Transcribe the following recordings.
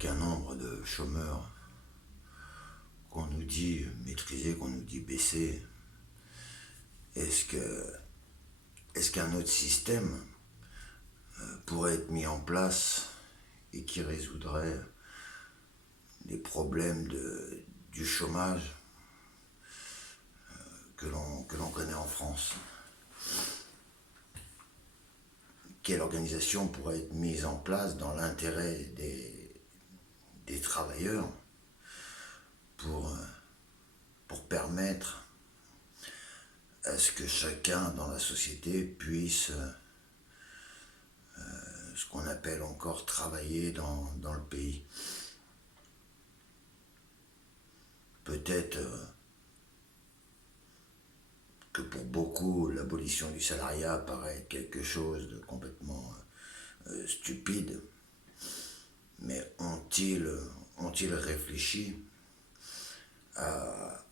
avec un nombre de chômeurs qu'on nous dit maîtriser, qu'on nous dit baisser, est-ce que est-ce qu'un autre système pourrait être mis en place et qui résoudrait les problèmes du chômage que l'on connaît en France? Quelle organisation pourrait être mise en place dans l'intérêt des travailleurs pour, pour permettre à ce que chacun dans la société puisse ce qu'on appelle encore travailler dans le pays. Peut-être que pour beaucoup, l'abolition du salariat paraît quelque chose de complètement stupide, mais ont-ils réfléchi à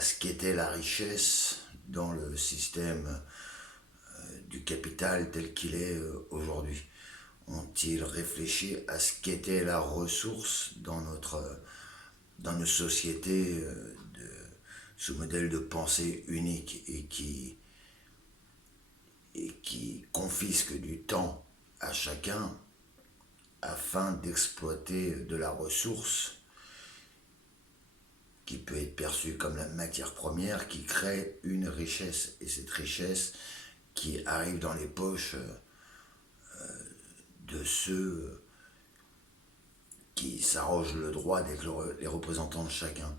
ce qu'était la richesse dans le système du capital tel qu'il est aujourd'hui? Ont-ils réfléchi à ce qu'était la ressource dans nos sociétés ce modèle de pensée unique et qui confisque du temps à chacun afin d'exploiter de la ressource qui peut être perçue comme la matière première qui crée une richesse. Et cette richesse qui arrive dans les poches de ceux qui s'arrogent le droit d'être les représentants de chacun.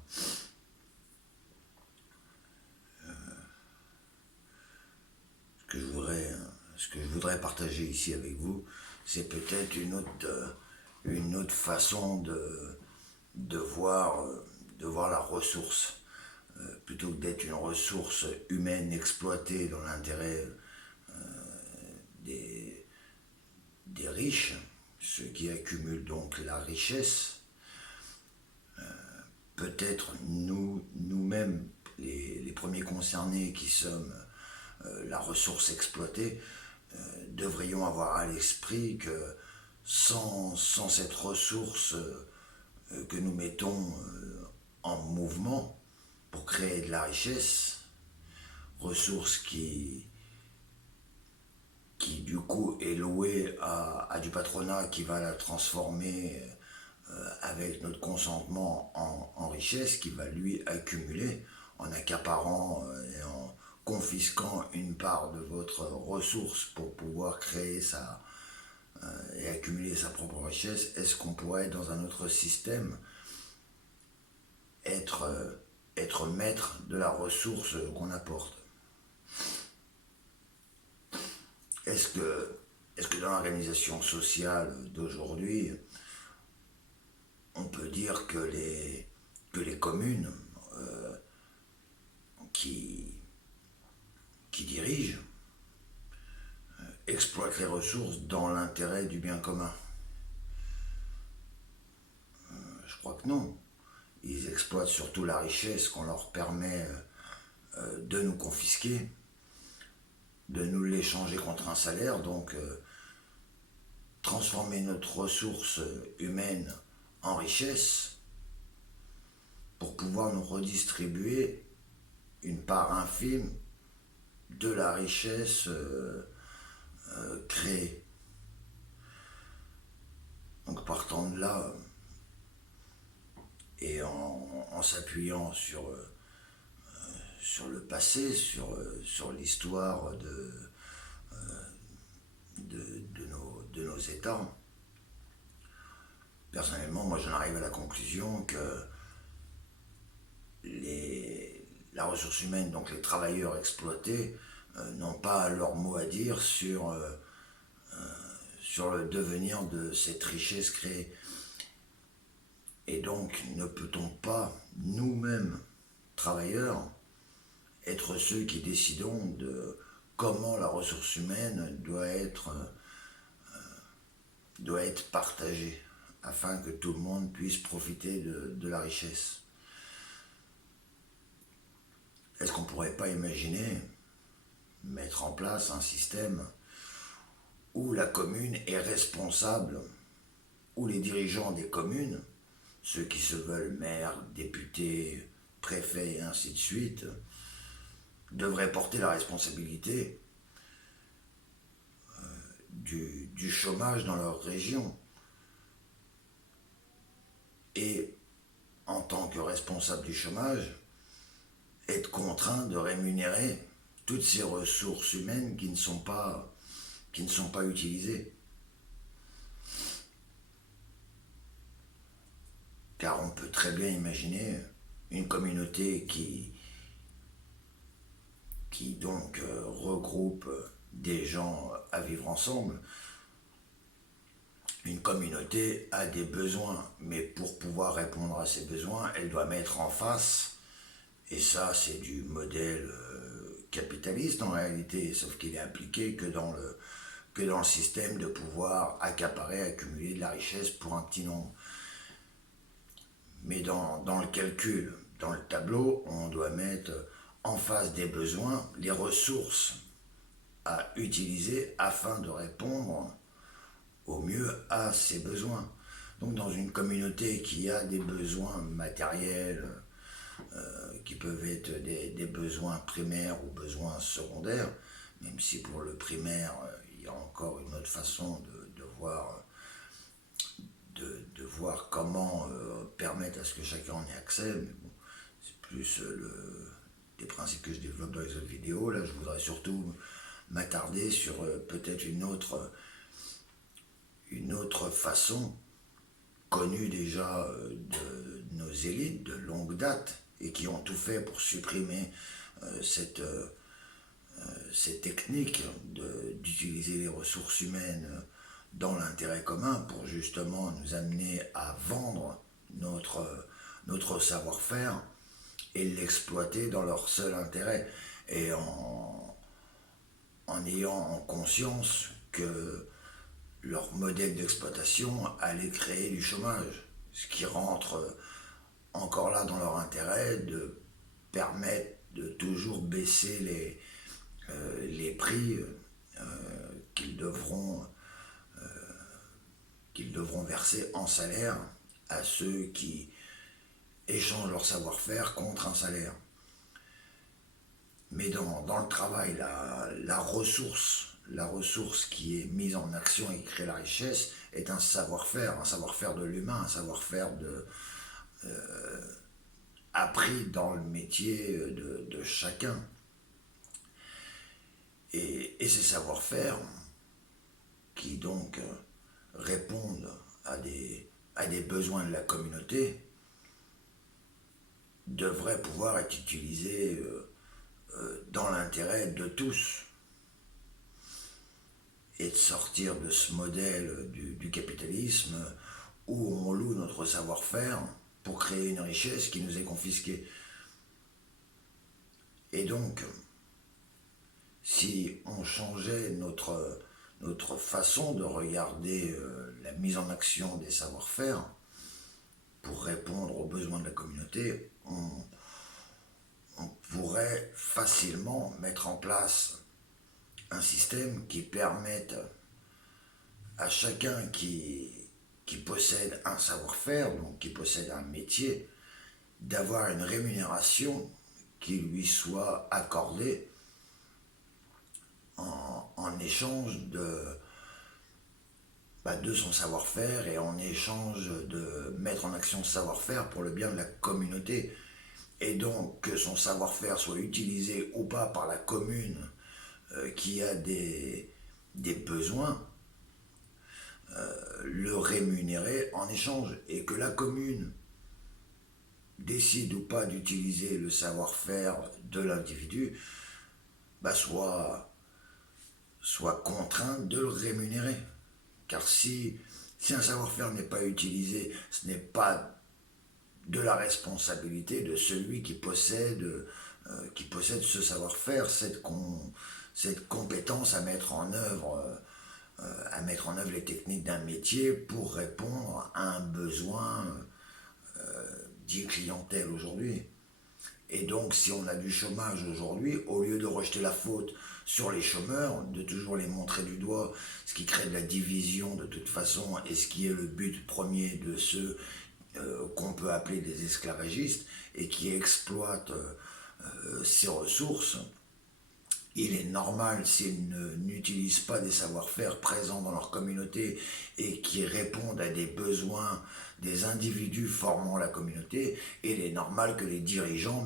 Ce que je voudrais partager ici avec vous, c'est peut-être une autre façon de voir la ressource. Plutôt que d'être une ressource humaine exploitée dans l'intérêt des, des riches, ceux qui accumulent donc la richesse, peut-être nous-mêmes, les premiers concernés qui sommes la ressource exploitée, devrions avoir à l'esprit que sans cette ressource que nous mettons en mouvement pour créer de la richesse, ressource qui du coup est louée à du patronat qui va la transformer avec notre consentement en richesse, qui va lui accumuler en accaparant et en confisquant une part de votre ressource pour pouvoir créer et accumuler sa propre richesse. Est-ce qu'on pourrait, dans un autre système, être maître de la ressource qu'on apporte? Est-ce que dans l'organisation sociale d'aujourd'hui, on peut dire que les communes qui dirigent exploitent les ressources dans l'intérêt du bien commun? Je crois que non. Ils exploitent surtout la richesse qu'on leur permet de nous confisquer, de nous l'échanger contre un salaire, donc transformer notre ressource humaine en richesse pour pouvoir nous redistribuer une part infime de la richesse créée. Donc partant de là, et en s'appuyant sur le passé, sur l'histoire de nos États, personnellement, moi j'en arrive à la conclusion que la ressource humaine, donc les travailleurs exploités, n'ont pas leur mot à dire sur le devenir de cette richesse créée. Et donc, ne peut-on pas, nous-mêmes, travailleurs, être ceux qui décidons de comment la ressource humaine doit être partagée, afin que tout le monde puisse profiter de la richesse? Est-ce qu'on ne pourrait pas imaginer mettre en place un système où la commune est responsable où les dirigeants des communes, ceux qui se veulent maires, députés, préfets et ainsi de suite, devraient porter la responsabilité du chômage dans leur région. Et en tant que responsable du chômage, être contraint de rémunérer toutes ces ressources humaines qui ne sont pas utilisées. Car on peut très bien imaginer une communauté qui donc regroupe des gens à vivre ensemble. Une communauté a des besoins, mais pour pouvoir répondre à ces besoins, elle doit mettre en face, et ça c'est du modèle capitaliste en réalité, sauf qu'il est appliqué que dans le système de pouvoir accaparer, accumuler de la richesse pour un petit nombre. Mais dans le calcul, dans le tableau, on doit mettre en face des besoins les ressources à utiliser afin de répondre au mieux à ses besoins. Donc dans une communauté qui a des besoins matériels, qui peuvent être des besoins primaires ou besoins secondaires, même si pour le primaire, il y a encore une autre façon de voir comment permettre à ce que chacun en ait accès, mais bon, c'est plus des principes que je développe dans les autres vidéos. Là, je voudrais surtout m'attarder sur peut-être une autre façon connue déjà de nos élites de longue date et qui ont tout fait pour supprimer cette technique d'utiliser les ressources humaines dans l'intérêt commun pour justement nous amener à vendre notre savoir-faire et l'exploiter dans leur seul intérêt et en ayant en conscience que leur modèle d'exploitation allait créer du chômage, ce qui rentre encore là dans leur intérêt de permettre de toujours baisser les prix qu'ils devront verser en salaire à ceux qui échangent leur savoir-faire contre un salaire. Mais dans le travail, la ressource qui est mise en action et qui crée la richesse est un savoir-faire de l'humain, un savoir-faire appris dans le métier de chacun. Et ces savoir-faire qui donc répondent à des besoins de la communauté devraient pouvoir être utilisés dans l'intérêt de tous et de sortir de ce modèle du capitalisme où on loue notre savoir-faire pour créer une richesse qui nous est confisquée. Et donc, si on changeait notre façon de regarder la mise en action des savoir-faire pour répondre aux besoins de la communauté, on pourrait facilement mettre en place un système qui permette à chacun qui possède un savoir-faire, donc qui possède un métier, d'avoir une rémunération qui lui soit accordée en échange de son savoir-faire et en échange de mettre en action ce savoir-faire pour le bien de la communauté. Et donc que son savoir-faire soit utilisé ou pas par la commune qui a des besoins, le rémunérer en échange. Et que la commune décide ou pas d'utiliser le savoir-faire de l'individu, soit contrainte de le rémunérer. Car si un savoir-faire n'est pas utilisé, ce n'est pas de la responsabilité de celui qui possède ce savoir-faire, cette compétence à mettre en œuvre les techniques d'un métier pour répondre à un besoin dit clientèle aujourd'hui. Et donc, si on a du chômage aujourd'hui, au lieu de rejeter la faute sur les chômeurs, de toujours les montrer du doigt, ce qui crée de la division de toute façon, et ce qui est le but premier de ceux qu'on peut appeler des esclavagistes, et qui exploitent ces ressources, il est normal s'ils n'utilisent pas des savoir-faire présents dans leur communauté et qui répondent à des besoins des individus formant la communauté, il est normal que les dirigeants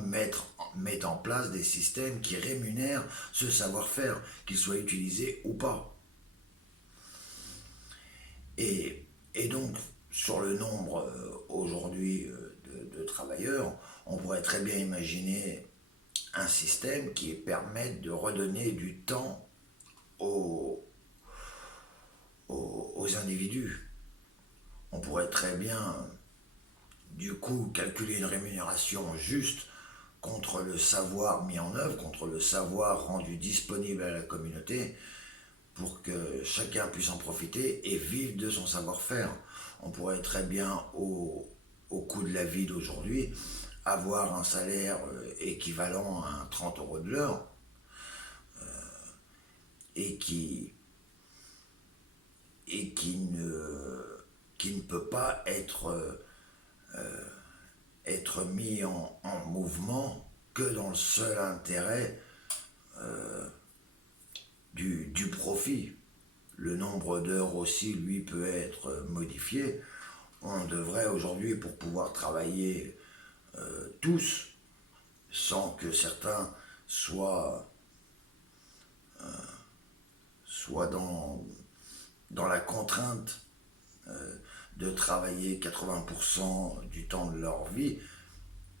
mettent en place des systèmes qui rémunèrent ce savoir-faire, qu'il soit utilisé ou pas. Et, et donc, sur le nombre aujourd'hui de travailleurs, on pourrait très bien imaginer un système qui permette de redonner du temps aux, aux individus. On pourrait très bien, du coup, calculer une rémunération juste contre le savoir mis en œuvre, contre le savoir rendu disponible à la communauté, pour que chacun puisse en profiter et vivre de son savoir-faire. On pourrait très bien, au coût de la vie d'aujourd'hui, avoir un salaire équivalent à 30 euros de l'heure et qui ne peut pas être mis en mouvement que dans le seul intérêt du profit. Le nombre d'heures aussi, lui, peut être modifié. On devrait aujourd'hui, pour pouvoir travailler tous, sans que certains soient, soient dans la contrainte de travailler 80% du temps de leur vie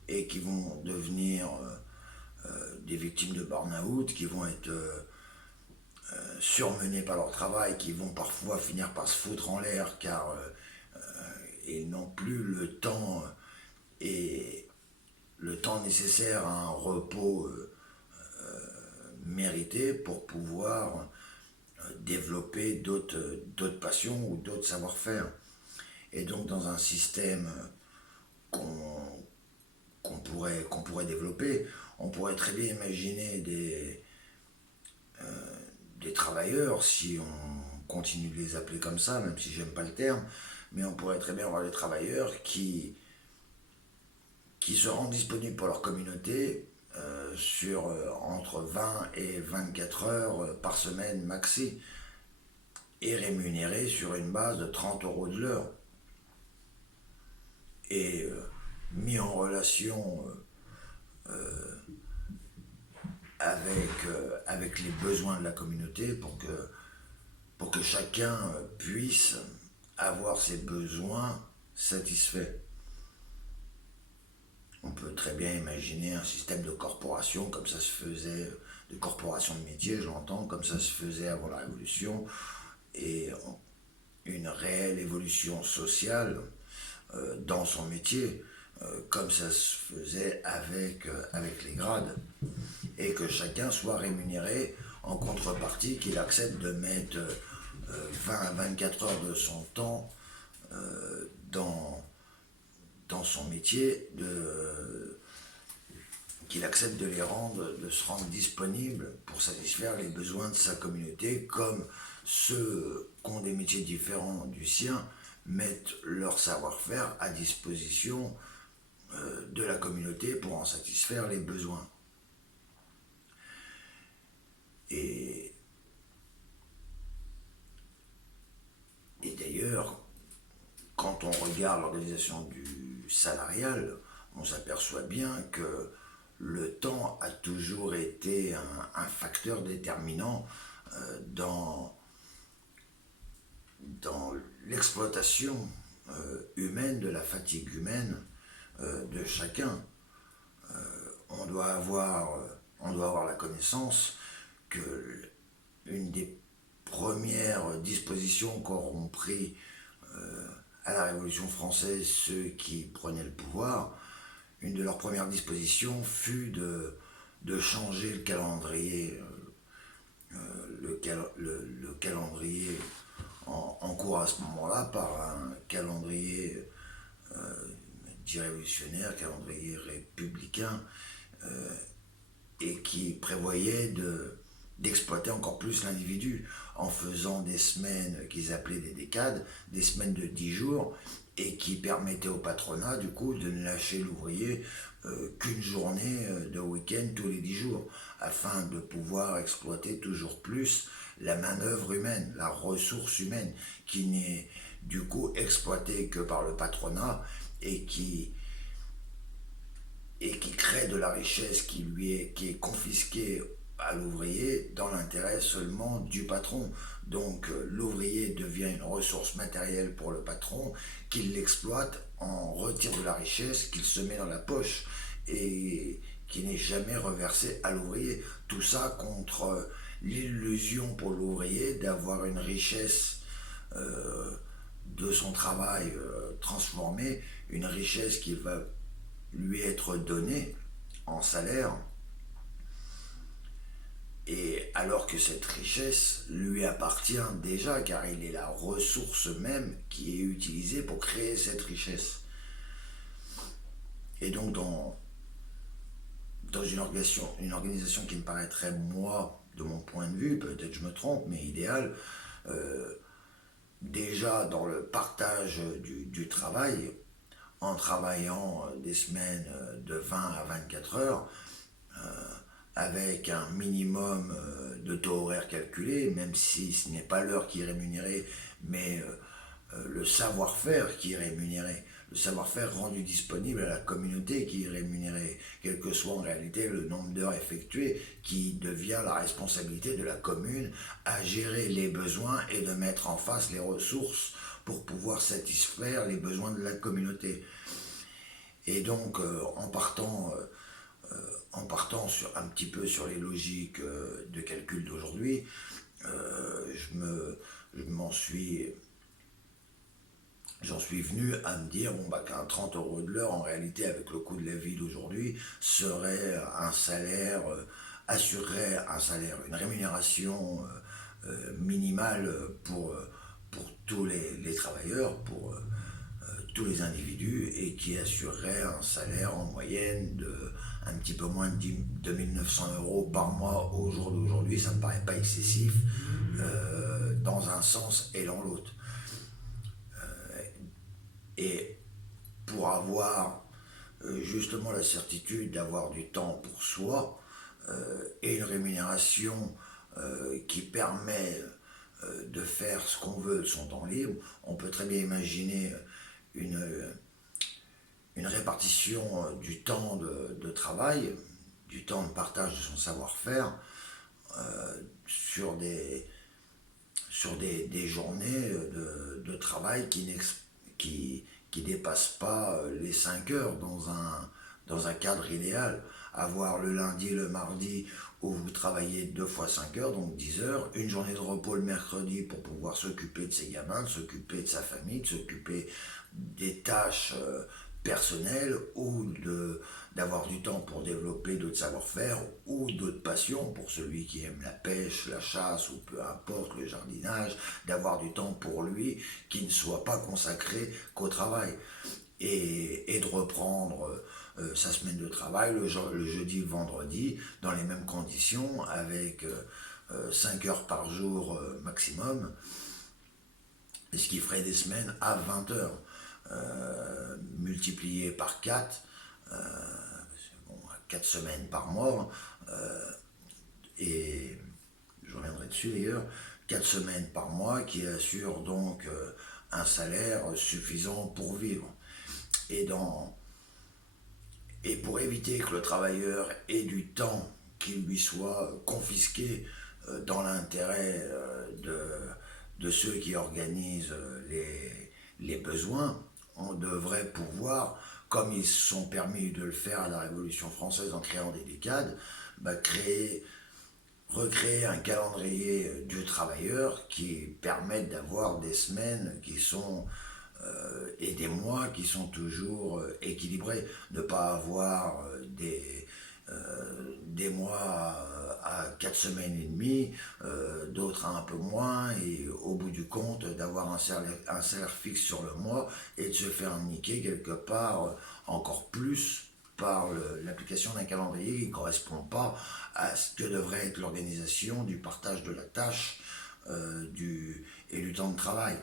et qui vont devenir des victimes de burn-out, qui vont être surmenés par leur travail, qui vont parfois finir par se foutre en l'air car ils n'ont plus le temps et le temps nécessaire à un repos mérité pour pouvoir développer d'autres passions ou d'autres savoir-faire. Et donc dans un système qu'on qu'on pourrait développer, on pourrait très bien imaginer des travailleurs, si on continue de les appeler comme ça, même si j'aime pas le terme, mais on pourrait très bien avoir des travailleurs qui se rendent disponibles pour leur communauté sur entre 20 et 24 heures par semaine maxi, et rémunérés sur une base de 30 euros de l'heure, et mis en relation avec les besoins de la communauté pour que chacun puisse avoir ses besoins satisfaits. On peut très bien imaginer un système de corporation comme ça se faisait, de corporation de métier, j'entends, comme ça se faisait avant la Révolution, et une réelle évolution sociale dans son métier, comme ça se faisait avec les grades, et que chacun soit rémunéré en contrepartie qu'il accepte de mettre 20 à 24 heures de son temps dans son métier, qu'il accepte de les rendre, de se rendre disponible pour satisfaire les besoins de sa communauté, comme ceux qui ont des métiers différents du sien mettent leur savoir-faire à disposition de la communauté pour en satisfaire les besoins. Et, et d'ailleurs, quand on regarde l'organisation du salarial, on s'aperçoit bien que le temps a toujours été un facteur déterminant dans l'exploitation humaine, de la fatigue humaine de chacun. On doit avoir la connaissance que une des premières dispositions qu'auront pris à la Révolution française ceux qui prenaient le pouvoir, une de leurs premières dispositions fut de changer le calendrier, le calendrier en cours à ce moment-là par un calendrier dit révolutionnaire, calendrier républicain, et qui prévoyait d'exploiter encore plus l'individu en faisant des semaines qu'ils appelaient des décades, des semaines de 10 jours, et qui permettaient au patronat du coup de ne lâcher l'ouvrier qu'une journée de week-end tous les 10 jours, afin de pouvoir exploiter toujours plus la manœuvre humaine, la ressource humaine, qui n'est du coup exploitée que par le patronat et qui crée de la richesse qui est confisquée à l'ouvrier dans l'intérêt seulement du patron. Donc l'ouvrier devient une ressource matérielle pour le patron, qu'il l'exploite, en retire de la richesse, qu'il se met dans la poche et qui n'est jamais reversée à l'ouvrier. Tout ça contre l'illusion pour l'ouvrier d'avoir une richesse de son travail transformée, une richesse qui va lui être donnée en salaire, et alors que cette richesse lui appartient déjà, car il est la ressource même qui est utilisée pour créer cette richesse. Et donc dans une organisation qui me paraîtrait, moi, de mon point de vue, peut-être je me trompe, mais idéal, euh, déjà dans le partage du travail, en travaillant des semaines de 20 à 24 heures, avec un minimum de taux horaire calculé, même si ce n'est pas l'heure qui est rémunérée, mais le savoir-faire qui est rémunéré, le savoir-faire rendu disponible à la communauté qui est rémunéré, quel que soit en réalité le nombre d'heures effectuées, qui devient la responsabilité de la commune à gérer les besoins et de mettre en face les ressources pour pouvoir satisfaire les besoins de la communauté. Et donc en partant un petit peu sur les logiques de calcul d'aujourd'hui, je m'en suis j'en suis venu à me dire bon, bah, qu'un 30 euros de l'heure, en réalité, avec le coût de la vie d'aujourd'hui, serait un salaire, assurerait un salaire, une rémunération minimale pour tous les travailleurs, pour tous les individus, et qui assurerait un salaire en moyenne de un petit peu moins de 2 900 € par mois au jour d'aujourd'hui. Ça ne me paraît pas excessif dans un sens et dans l'autre. Et pour avoir justement la certitude d'avoir du temps pour soi et une rémunération qui permet de faire ce qu'on veut de son temps libre, on peut très bien imaginer une, une répartition du temps de travail, du temps de partage de son savoir-faire sur des journées de travail qui dépassent pas les 5 heures dans un cadre idéal. Avoir le lundi et le mardi où vous travaillez 2 fois 5 heures, donc 10 heures, une journée de repos le mercredi pour pouvoir s'occuper de ses gamins, de s'occuper de sa famille, de s'occuper des tâches personnelles ou d'avoir du temps pour développer d'autres savoir-faire ou d'autres passions pour celui qui aime la pêche, la chasse ou peu importe, le jardinage, d'avoir du temps pour lui qui ne soit pas consacré qu'au travail et de reprendre sa semaine de travail le jeudi, le vendredi dans les mêmes conditions avec 5 heures par jour maximum, ce qui ferait des semaines à 20 heures multiplié par 4, bon, 4 semaines par mois, et je reviendrai dessus d'ailleurs, 4 semaines par mois qui assurent donc un salaire suffisant pour vivre. Et, et pour éviter que le travailleur ait du temps qui lui soit confisqué dans l'intérêt de ceux qui organisent les besoins, on devrait pouvoir, comme ils se sont permis de le faire à la Révolution française en créant des décades, bah, recréer un calendrier du travailleur qui permette d'avoir des semaines qui sont et des mois qui sont toujours équilibrés. Ne pas avoir des mois à 4 semaines et demie, d'autres à un peu moins, et au bout du compte d'avoir un salaire fixe sur le mois et de se faire niquer quelque part encore plus par l'application d'un calendrier qui ne correspond pas à ce que devrait être l'organisation du partage de la tâche et du temps de travail.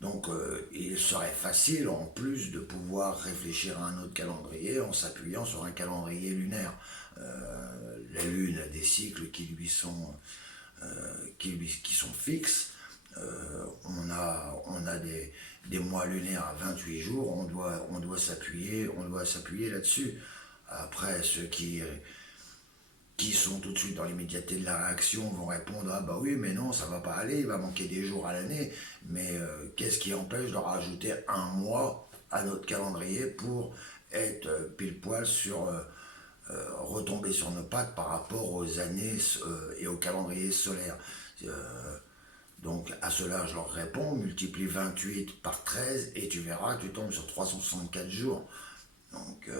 Donc il serait facile en plus de pouvoir réfléchir à un autre calendrier en s'appuyant sur un calendrier lunaire. La Lune a des cycles qui sont fixes. On a des mois lunaires à 28 jours, on doit s'appuyer là-dessus. Après, ceux qui sont tout de suite dans l'immédiateté de la réaction vont répondre: ah bah oui mais non, ça va pas aller, il va manquer des jours à l'année. Mais qu'est-ce qui empêche de rajouter un mois à notre calendrier pour être pile poil sur retomber sur nos pattes par rapport aux années et au calendrier solaire. Donc à cela je leur réponds: multiplie 28 par 13 et tu verras, tu tombes sur 364 jours. Donc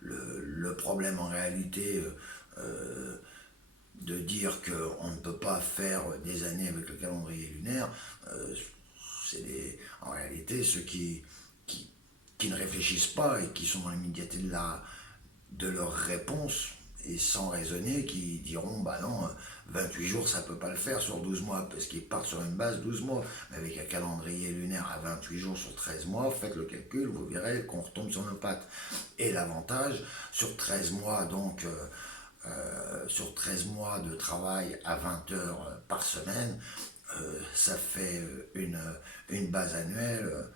le problème en réalité de dire qu'on ne peut pas faire des années avec le calendrier lunaire, en réalité ceux qui ne réfléchissent pas et qui sont dans l'immédiateté de leur réponse et sans raisonner, qui diront: bah non, 28 jours ça peut pas le faire sur 12 mois, parce qu'ils partent sur une base 12 mois. Mais avec un calendrier lunaire à 28 jours sur 13 mois, faites le calcul, vous verrez qu'on retombe sur nos pattes. Et l'avantage, sur 13 mois, donc sur 13 mois de travail à 20 heures par semaine, ça fait une base annuelle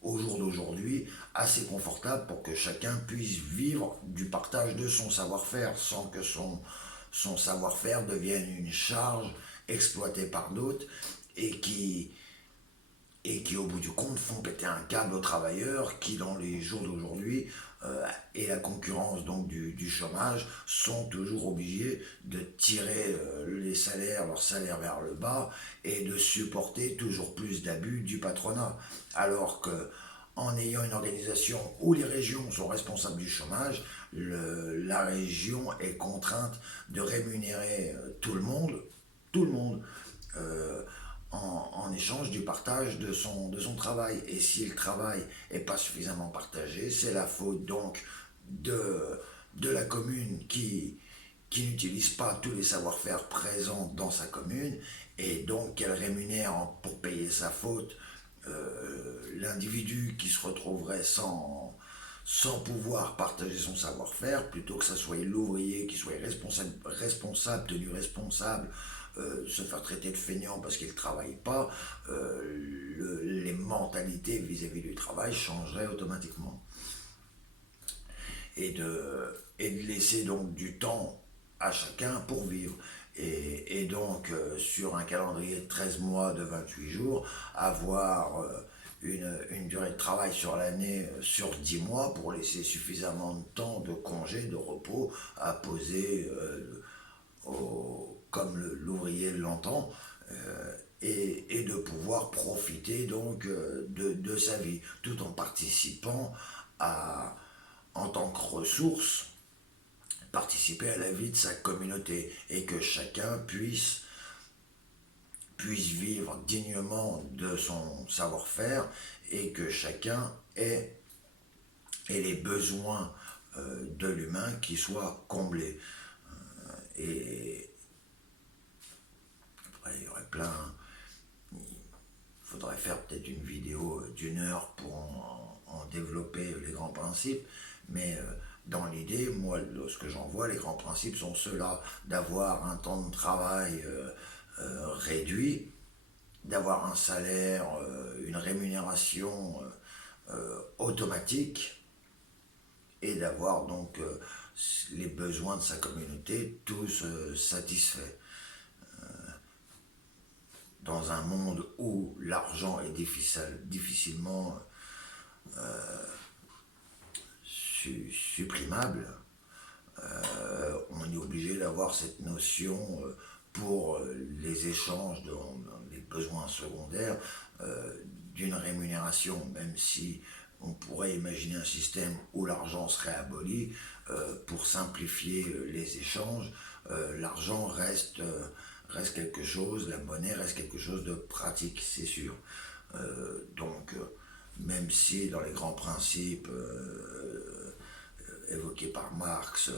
au jour d'aujourd'hui assez confortable pour que chacun puisse vivre du partage de son savoir-faire sans que son savoir-faire devienne une charge exploitée par d'autres et qui au bout du compte font péter un câble aux travailleurs qui dans les jours d'aujourd'hui et la concurrence donc du chômage sont toujours obligés de tirer leurs salaires vers le bas et de supporter toujours plus d'abus du patronat. Alors que en ayant une organisation où les régions sont responsables du chômage, la région est contrainte de rémunérer tout le monde, euh, en échange du partage de son travail. Et si le travail n'est pas suffisamment partagé, c'est la faute donc de la commune qui n'utilise pas tous les savoir-faire présents dans sa commune et donc qu'elle rémunère pour payer sa faute l'individu qui se retrouverait sans pouvoir partager son savoir-faire, plutôt que ça soit l'ouvrier qui soit tenu responsable, se faire traiter de feignant parce qu'il ne travaille pas, les mentalités vis-à-vis du travail changeraient automatiquement. Et de laisser donc du temps à chacun pour vivre. Et donc, sur un calendrier de 13 mois, de 28 jours, avoir une durée de travail sur l'année sur 10 mois pour laisser suffisamment de temps de congé, de repos à poser comme l'ouvrier l'entend, et de pouvoir profiter donc de sa vie tout en participant en tant que ressource, participer à la vie de sa communauté et que chacun puisse vivre dignement de son savoir-faire et que chacun ait les besoins de l'humain qui soient comblés. Et après, il y aurait plein. Il faudrait faire peut-être une vidéo d'1 heure pour en développer les grands principes, mais dans l'idée, moi, ce que j'en vois, les grands principes sont ceux-là: d'avoir un temps de travail réduit, d'avoir un salaire, une rémunération automatique, et d'avoir donc les besoins de sa communauté tous satisfaits. Dans un monde où l'argent est difficilement supprimable, on est obligé d'avoir cette notion pour les échanges, les besoins secondaires, d'une rémunération, même si on pourrait imaginer un système où l'argent serait aboli. Pour simplifier les échanges, l'argent reste quelque chose, la monnaie reste quelque chose de pratique, c'est sûr. Donc même si dans les grands principes évoqués par Marx,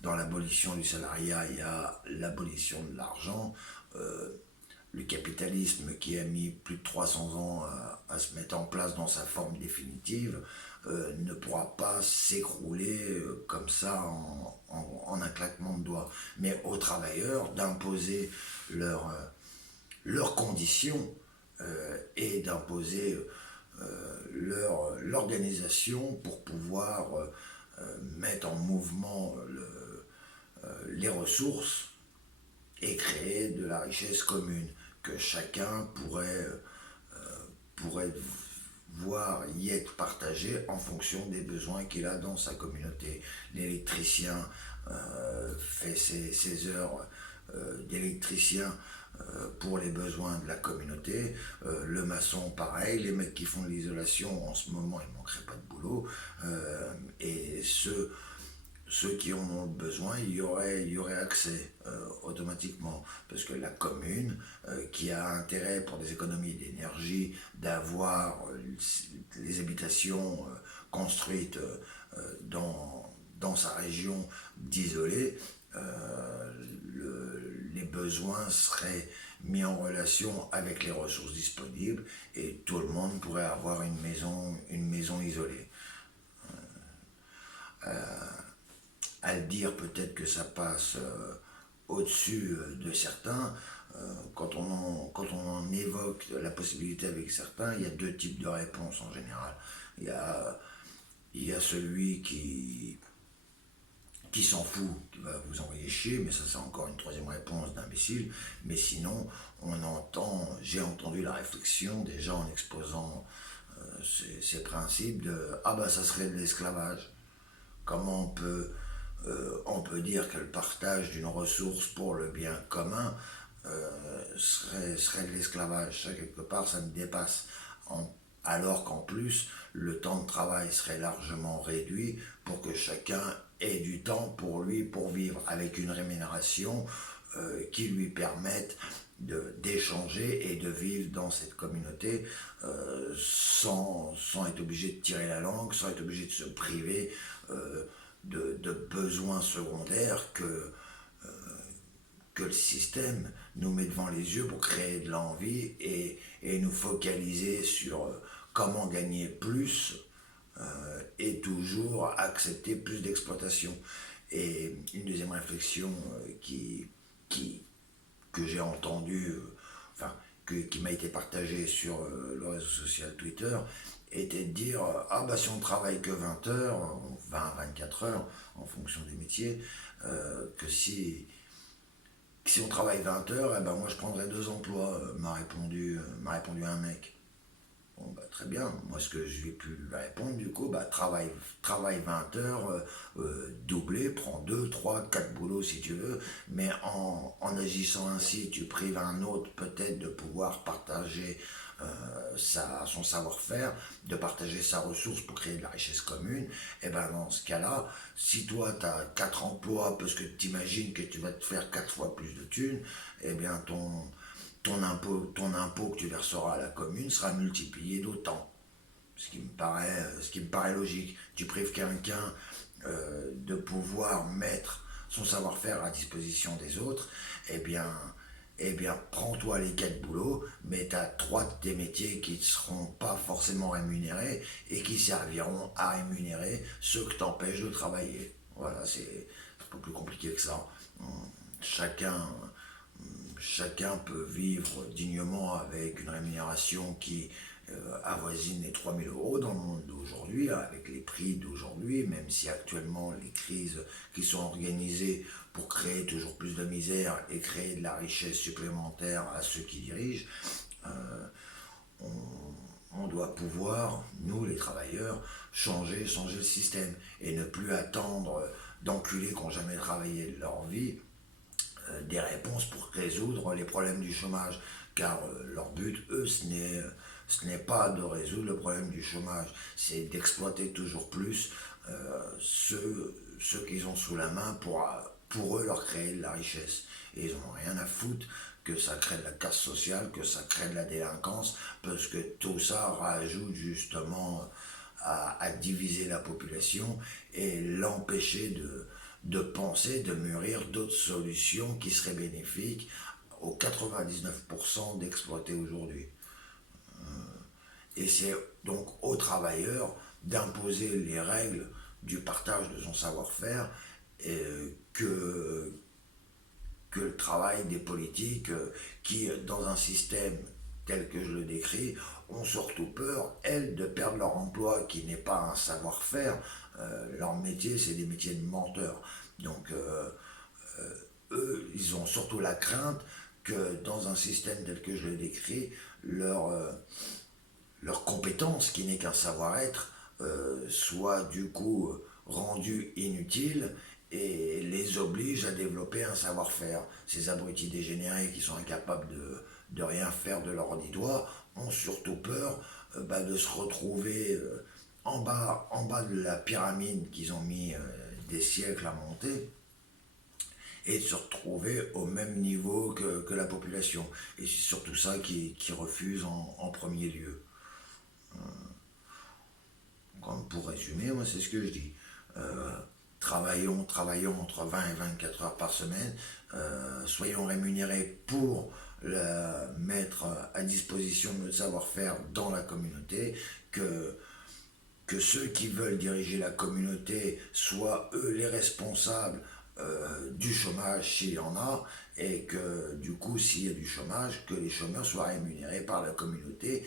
dans l'abolition du salariat, il y a l'abolition de l'argent. Euh, le capitalisme qui a mis plus de 300 ans à se mettre en place dans sa forme définitive ne pourra pas s'écrouler comme ça en un claquement de doigts. Mais aux travailleurs d'imposer leurs conditions et d'imposer l'organisation pour pouvoir mettre en mouvement les ressources et créer de la richesse commune que chacun pourrait voir y être partagé en fonction des besoins qu'il a dans sa communauté. L'électricien fait ses heures d'électricien pour les besoins de la communauté. Le maçon, pareil. Les mecs qui font de l'isolation, en ce moment, ils ne manqueraient pas de boulot. Et ceux qui en ont besoin, il y aurait accès automatiquement. Parce que la commune, qui a intérêt pour des économies d'énergie, d'avoir les habitations construites dans sa région, d'isoler, les besoins seraient mis en relation avec les ressources disponibles et tout le monde pourrait avoir une maison isolée. À le dire, peut-être que ça passe au-dessus de certains. Quand on en évoque la possibilité avec certains, il y a deux types de réponses en général. Il y a, il y a celui qui s'en fout, qui va vous envoyer chier, mais ça c'est encore une troisième réponse d'imbécile. Mais sinon, j'ai entendu la réflexion des gens en exposant ces principes de ah bah ça serait de l'esclavage. Comment on peut dire que le partage d'une ressource pour le bien commun serait de l'esclavage. Ça, quelque part, ça me dépasse. Alors qu'en plus, le temps de travail serait largement réduit pour que chacun ait du temps pour lui, pour vivre, avec une rémunération qui lui permette d'échanger et de vivre dans cette communauté sans être obligé de tirer la langue, sans être obligé de se priver de besoins secondaires que le système nous met devant les yeux pour créer de l'envie et nous focaliser sur comment gagner plus et toujours accepter plus d'exploitation. Et une deuxième réflexion que j'ai entendue, enfin, qui m'a été partagée sur le réseau social Twitter, était de dire ah bah si on travaille que 20 heures, 20-24 heures en fonction des métiers, que si on travaille 20 heures, eh ben moi je prendrais deux emplois, m'a répondu un mec. Bon, bah, très bien, moi ce que je vais plus répondre du coup, bah, travaille 20 heures, doublé, prends 2 3 4 boulots si tu veux, mais en agissant ainsi, tu prives un autre peut-être de pouvoir partager son savoir-faire, de partager sa ressource pour créer de la richesse commune. Et ben dans ce cas-là, si toi tu as 4 emplois parce que tu imagines que tu vas te faire 4 fois plus de thunes, et bien ton impôt que tu verseras à la commune sera multiplié d'autant. Ce qui me paraît logique. Tu prives quelqu'un de pouvoir mettre son savoir-faire à disposition des autres, eh bien, prends-toi les 4 boulots, mais tu as 3 de tes métiers qui ne seront pas forcément rémunérés et qui serviront à rémunérer ceux que t'empêches de travailler. Voilà, c'est pas plus compliqué que ça. Chacun, chacun peut vivre dignement avec une rémunération qui avoisine les 3 000 € dans le monde d'aujourd'hui, avec les prix d'aujourd'hui, même si actuellement les crises qui sont organisées pour créer toujours plus de misère et créer de la richesse supplémentaire à ceux qui dirigent, on doit pouvoir, nous les travailleurs, changer le système et ne plus attendre d'enculés qui n'ont jamais travaillé de leur vie des réponses pour résoudre les problèmes du chômage. Car leur but, eux, ce n'est pas de résoudre le problème du chômage, c'est d'exploiter toujours plus ceux qu'ils ont sous la main pour eux, leur créer de la richesse. Et ils n'ont rien à foutre que ça crée de la casse sociale, que ça crée de la délinquance, parce que tout ça rajoute justement à diviser la population et l'empêcher de penser, de mûrir d'autres solutions qui seraient bénéfiques aux 99% d'exploiter aujourd'hui. Et c'est donc aux travailleurs d'imposer les règles du partage de son savoir-faire et que le travail des politiques qui, dans un système tel que je le décris, ont surtout peur, elles, de perdre leur emploi qui n'est pas un savoir-faire. Leur métier, c'est des métiers de menteurs. Donc, eux, ils ont surtout la crainte que dans un système tel que je le décris, leur compétence, qui n'est qu'un savoir-être, soit du coup rendue inutile et les oblige à développer un savoir-faire. Ces abrutis dégénérés qui sont incapables de rien faire de leur dix doigts ont surtout peur de se retrouver en bas de la pyramide qu'ils ont mis des siècles à monter et de se retrouver au même niveau que la population. Et c'est surtout ça qui refuse en premier lieu. Pour résumer, moi c'est ce que je dis. Euh, travaillons entre 20 et 24 heures par semaine, soyons rémunérés pour mettre à disposition de notre savoir-faire dans la communauté, que ceux qui veulent diriger la communauté soient eux les responsables du chômage s'il y en a, et que du coup s'il y a du chômage, que les chômeurs soient rémunérés par la communauté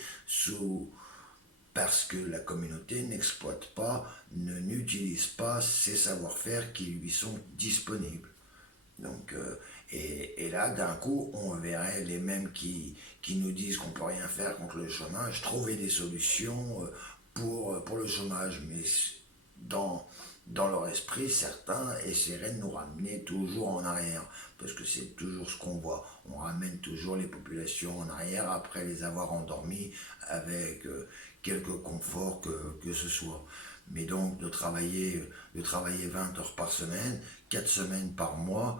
parce que la communauté n'exploite pas, n'utilise pas ces savoir-faire qui lui sont disponibles. Donc, et là, d'un coup, on verrait les mêmes qui nous disent qu'on ne peut rien faire contre le chômage, trouver des solutions pour le chômage. Mais dans leur esprit, certains essaieraient de nous ramener toujours en arrière, parce que c'est toujours ce qu'on voit. On ramène toujours les populations en arrière après les avoir endormis avec quelque confort que ce soit. Mais donc de travailler 20 heures par semaine, 4 semaines par mois,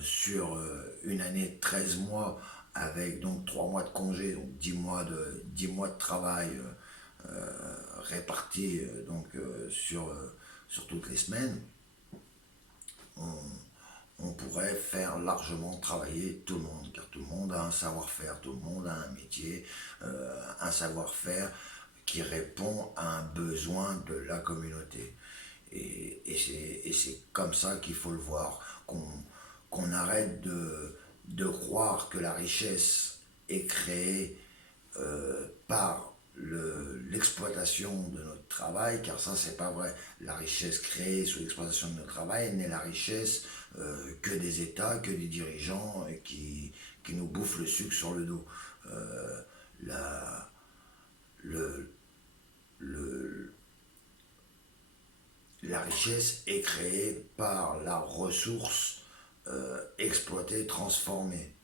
sur une année de 13 mois, avec donc 3 mois de congé, donc 10 mois de travail répartis sur toutes les semaines, on, on pourrait faire largement travailler tout le monde, car tout le monde a un savoir-faire, tout le monde a un métier, un savoir-faire qui répond à un besoin de la communauté. Et c'est comme ça qu'il faut le voir, qu'on arrête de croire que la richesse est créée par l'exploitation de notre travail, car ça c'est pas vrai. La richesse créée sous l'exploitation de notre travail n'est la richesse que des États, que des dirigeants qui nous bouffent le sucre sur le dos. La, le, le, la richesse est créée par la ressource exploitée, transformée.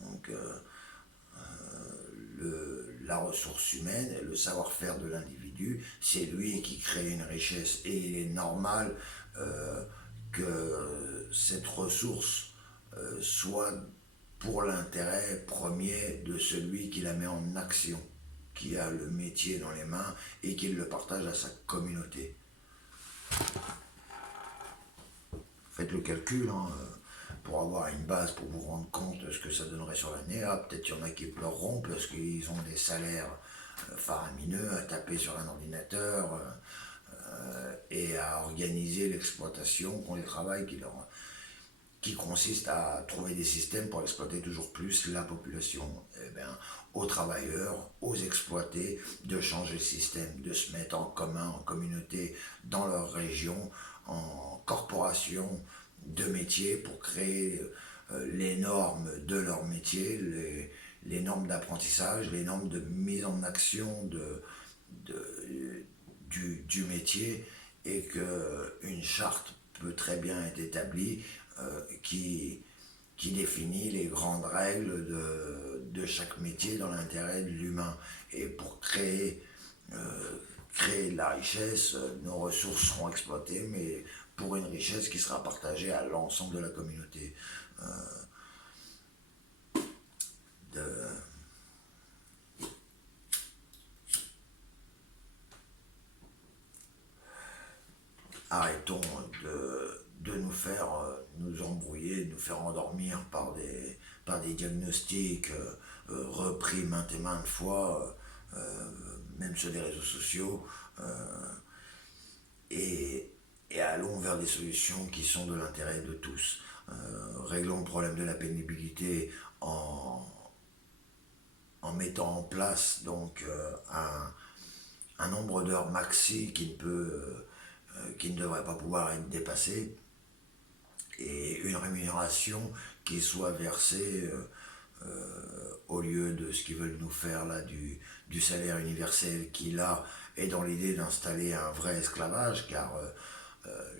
Donc la ressource humaine, le savoir-faire de l'individu, c'est lui qui crée une richesse. Et il est normal que cette ressource soit pour l'intérêt premier de celui qui la met en action, qui a le métier dans les mains et qui le partage à sa communauté. Faites le calcul, hein, pour avoir une base, pour vous rendre compte de ce que ça donnerait sur l'année. Ah, peut-être qu'il y en a qui pleureront parce qu'ils ont des salaires faramineux à taper sur un ordinateur et à organiser l'exploitation qu'on les travaille qui consiste à trouver des systèmes pour exploiter toujours plus la population. Eh bien, aux travailleurs, aux exploités, de changer le système, de se mettre en commun, en communauté, dans leur région, en corporation de métiers pour créer les normes de leur métier, les normes d'apprentissage, les normes de mise en action du métier, et qu'une charte peut très bien être établie qui définit les grandes règles de chaque métier dans l'intérêt de l'humain. Et pour créer de la richesse, nos ressources seront exploitées, mais pour une richesse qui sera partagée à l'ensemble de la communauté. De- Arrêtons de nous faire nous embrouiller, de nous faire endormir par des diagnostics repris maintes et maintes fois, même sur les réseaux sociaux, et, et allons vers des solutions qui sont de l'intérêt de tous. Réglons le problème de la pénibilité en, en mettant en place donc un nombre d'heures maxi qui ne devrait pas pouvoir être dépassé, et une rémunération qui soit versée au lieu de ce qu'ils veulent nous faire là du salaire universel, qui là est dans l'idée d'installer un vrai esclavage, car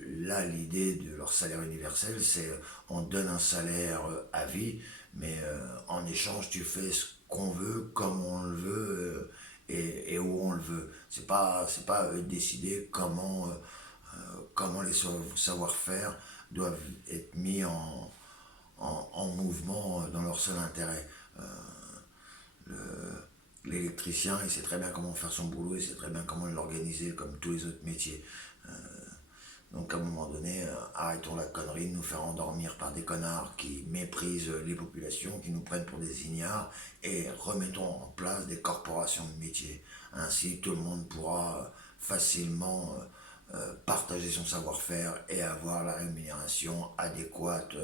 là l'idée de leur salaire universel c'est on te donne un salaire à vie, mais en échange tu fais ce qu'on veut, comme on le veut, et où on le veut. C'est pas à eux de décider comment les savoir-faire doivent être mis en mouvement dans leur seul intérêt. L'électricien, il sait très bien comment faire son boulot, il sait très bien comment l'organiser, comme tous les autres métiers. Donc à un moment donné, arrêtons la connerie de nous faire endormir par des connards qui méprisent les populations, qui nous prennent pour des ignares, et remettons en place des corporations de métiers. Ainsi, tout le monde pourra facilement partager son savoir-faire et avoir la rémunération adéquate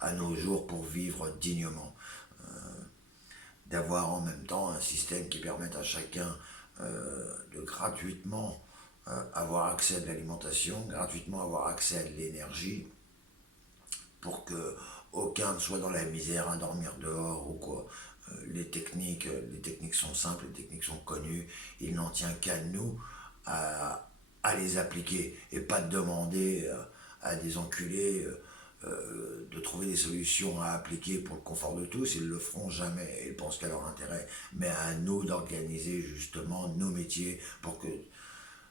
à nos jours pour vivre dignement. D'avoir en même temps un système qui permette à chacun de gratuitement avoir accès à de l'alimentation, gratuitement avoir accès à de l'énergie, pour que aucun ne soit dans la misère à dormir dehors ou quoi. Les techniques sont simples, les techniques sont connues, il n'en tient qu'à nous à les appliquer, et pas de demander à des enculés de trouver des solutions à appliquer pour le confort de tous. Ils le feront jamais, ils pensent qu'à leur intérêt, mais à nous d'organiser justement nos métiers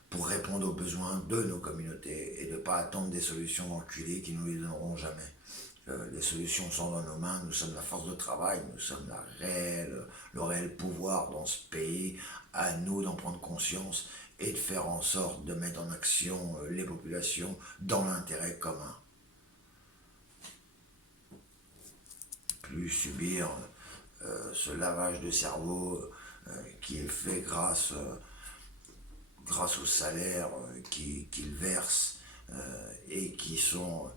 pour répondre aux besoins de nos communautés, et de ne pas attendre des solutions d'enculés qui nous les donneront jamais. Les solutions sont dans nos mains, nous sommes la force de travail, nous sommes le réel pouvoir dans ce pays. À nous d'en prendre conscience et de faire en sorte de mettre en action les populations dans l'intérêt commun. Plus subir ce lavage de cerveau qui est fait grâce aux salaires qu'ils versent et qui sont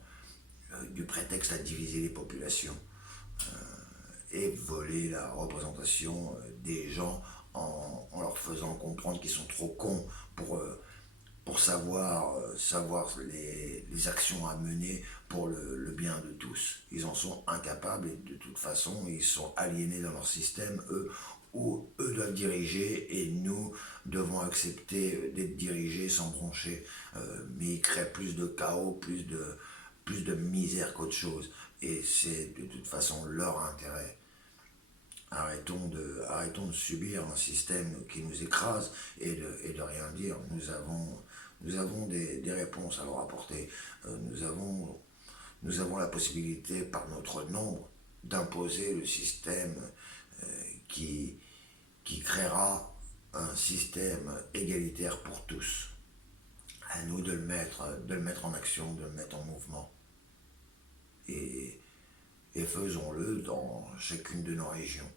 du prétexte à diviser les populations, et voler la représentation des gens en leur faisant comprendre qu'ils sont trop cons pour savoir les actions à mener pour le bien de tous. Ils en sont incapables, et de toute façon, ils sont aliénés dans leur système, eux, où eux doivent diriger, et nous devons accepter d'être dirigés sans broncher. Mais ils créent plus de chaos, plus de misère qu'autre chose. Et c'est de toute façon leur intérêt. Arrêtons de subir un système qui nous écrase, et de rien dire. Nous avons des réponses à leur apporter. Nous avons la possibilité, par notre nombre, d'imposer le système euh, qui, qui créera un système égalitaire pour tous. À nous de le mettre en action, de le mettre en mouvement. Et, et faisons-le dans chacune de nos régions.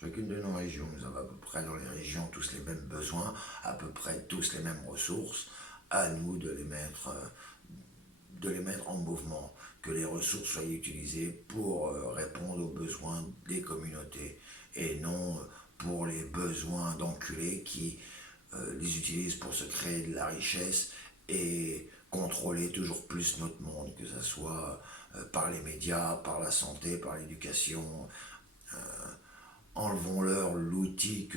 Chacune de nos régions, nous avons à peu près dans les régions tous les mêmes besoins, à peu près tous les mêmes ressources. À nous de les mettre en mouvement, que les ressources soient utilisées pour répondre aux besoins des communautés, et non pour les besoins d'enculés qui les utilisent pour se créer de la richesse et contrôler toujours plus notre monde, que ce soit par les médias, par la santé, par l'éducation. Enlevons-leur l'outil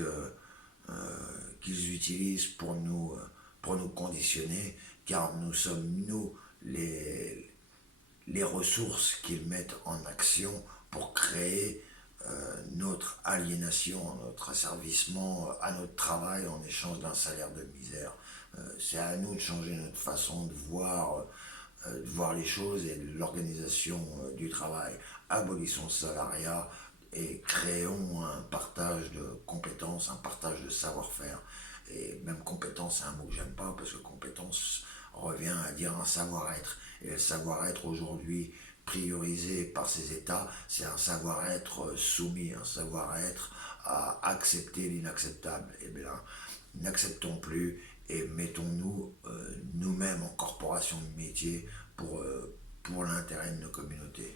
qu'ils utilisent pour nous conditionner, car nous sommes, nous, les ressources qu'ils mettent en action pour créer notre aliénation, notre asservissement à notre travail en échange d'un salaire de misère. C'est à nous de changer notre façon de voir de voir les choses et de l'organisation du travail. Abolissons le salariat et créons un partage de compétences, un partage de savoir-faire. Et même compétence, c'est un mot que j'aime pas parce que compétence revient à dire un savoir-être. Et le savoir-être aujourd'hui priorisé par ces États, c'est un savoir-être soumis, un savoir-être à accepter l'inacceptable. Et bien là, n'acceptons plus et mettons-nous nous-mêmes en corporation de métier pour l'intérêt de nos communautés.